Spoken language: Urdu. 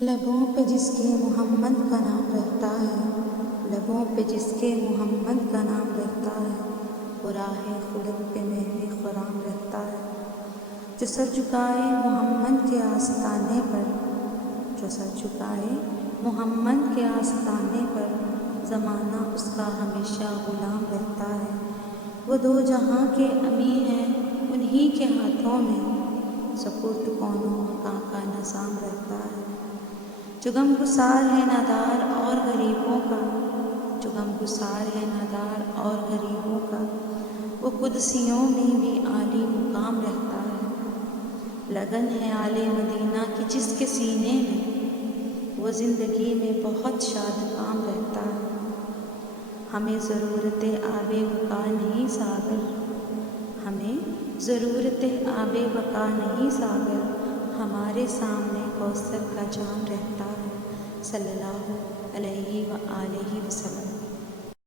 لبوں پہ جس کے محمد کا نام رہتا ہے، لبوں پہ جس کے محمد کا نام رہتا ہے، وہ راہ خلد پہ مہر خرام رہتا ہے۔ جو سر جھکائے محمد کے آستانے پر، جو سر جھکائے محمد کے آستانے پر، زمانہ اس کا ہمیشہ غلام رہتا ہے۔ وہ دو جہاں کے امیر ہیں، انہی کے ہاتھوں میں سپرد کون و مکاں کا نظام رہتا ہے۔ جو غم گسار ہے نادار اور غریبوں کا، جو غم گسار ہے نادار اور غریبوں کا، وہ قدسیوں میں بھی عالی مقام رہتا ہے۔ لگن ہے آل مدینہ کی جس کے سینے میں، وہ زندگی میں بہت شاد کام رہتا ہے۔ ہمیں ضرورت آب بقا نہیں ساغر، ہمیں ضرورت آب بقا نہیں ساغر، ہمارے سامنے کوثر کا جام رہتا ہے۔ صلی اللہ علیہ وآلہ وسلم۔